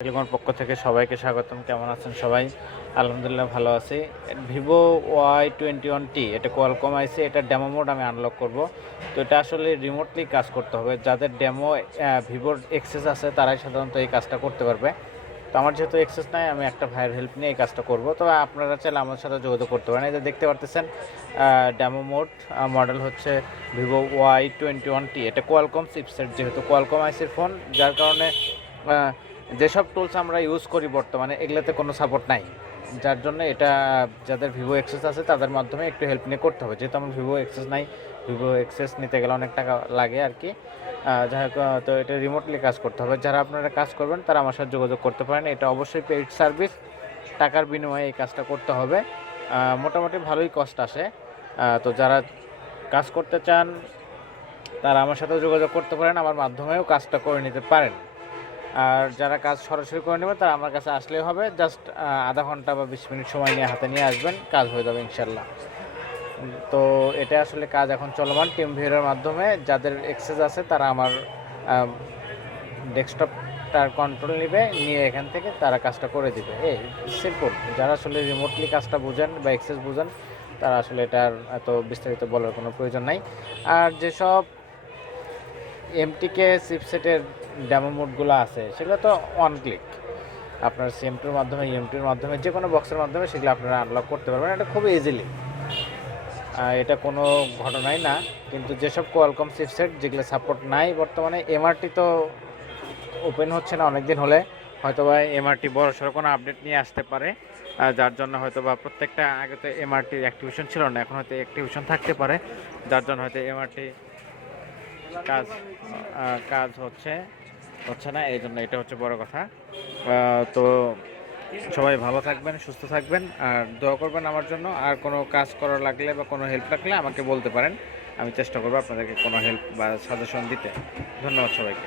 টেলিকমের পক্ষ থেকে সবাইকে স্বাগতম। কেমন আছেন সবাই? আলহামদুলিল্লাহ ভালো আছি। ভিভো Y21T এটা কোয়ালকম আইসি, এটা ডেমো মোড আমি আনলক করব। তো এটা আসলে রিমোটলি কাজ করতে হবে। যাদের ডেমো ভিভোর এক্সেস আছে তারাই সাধারণত এই কাজটা করতে পারবে। তো আমার যেহেতু এক্সেস নাই, আমি একটা ভাইয়ের হেল্প নিয়ে এই কাজটা করব। তো আপনারা চাইলে আমার সাথে যোগাযোগ করতে পারেন। এই যে দেখতে পারতেছেন ডেমো মোড, মডেল হচ্ছে ভিভো Y21T। এটা কোয়ালকম চিপসেট, যেহেতু কোয়ালকম আইসির ফোন, যার কারণে যেসব টুলস আমরা ইউজ করি বর্তমানে এগুলোতে কোনো সাপোর্ট নাই, যার জন্য এটা যাদের ভিভো এক্সেস আছে তাদের মাধ্যমে একটু হেল্প নিয়ে করতে হবে। যেহেতু আমার ভিভো এক্সেস নাই, ভিভো এক্সেস নিতে গেলে অনেক টাকা লাগে আর কি। যাই হোক, তো এটা রিমোটলি কাজ করতে হবে। যারা আপনারা কাজ করবেন তারা আমার সাথে যোগাযোগ করতে পারেন। এটা অবশ্যই পেইড সার্ভিস, টাকার বিনিময়ে এই কাজটা করতে হবে। মোটামুটি ভালোই কষ্ট আসে। তো যারা কাজ করতে চান তারা আমার সাথেও যোগাযোগ করতে পারেন, আমার মাধ্যমেও কাজটা করে নিতে পারেন। আর যারা কাজ সরাসরি করে নেবে তারা আমার কাছে আসলেই হবে। জাস্ট আধা ঘন্টা বা 20 মিনিট সময় নিয়ে হাতে নিয়ে আসবেন, কাজ হয়ে যাবে ইনশাল্লাহ। তো এটা আসলে কাজ এখন চলমান টিম ভিউয়ের মাধ্যমে। যাদের এক্সেস আছে তারা আমার ডেস্কটপটার কন্ট্রোল নেবে, নিয়ে এখান থেকে তারা কাজটা করে দিবে। এই সিম্পল। যারা আসলে রিমোটলি কাজটা বুঝেন বা এক্সেস বুঝেন তারা আসলে এটার এত বিস্তারিত বলার কোনো প্রয়োজন নাই। আর যেসব এমটিকে চিপসেটের ডেমো মোডগুলো আছে সেগুলো তো ওয়ান ক্লিক, আপনার সিএম2-র মাধ্যমে, ইএম2-র মাধ্যমে, যে কোনো বক্সের মাধ্যমে সেগুলো আপনারা আনলক করতে পারবেন। এটা খুবই ইজিলি, এটা কোনো ঘটনাই না। কিন্তু যেসব কোয়ালকম চিপসেট যেগুলো সাপোর্ট নাই বর্তমানে, এমআরটি তো ওপেন হচ্ছে না অনেক দিন হলে, হয়তো বা এমআরটি বড়সড় কোনো আপডেট নিয়ে আসতে পারে, যার জন্য হয়তো বা প্রত্যেকটা, আগে তো এমআরটির অ্যাক্টিভেশন ছিল না, এখন হয়তো অ্যাক্টিভেশন থাকতে পারে, যার জন্য হয়তো এমআরটি কাজ হচ্ছে না, এই জন্য এটা হচ্ছে বড় কথা। তো সবাই ভালো থাকবেন, সুস্থ থাকবেন, আর দোয়া করবেন আমার জন্য। আর কোনো কাজ করার লাগলে বা কোনো হেল্প লাগলে আমাকে বলতে পারেন, আমি চেষ্টা করবো আপনাদেরকে কোনো হেল্প বা সাজেশন দিতে। ধন্যবাদ সবাইকে।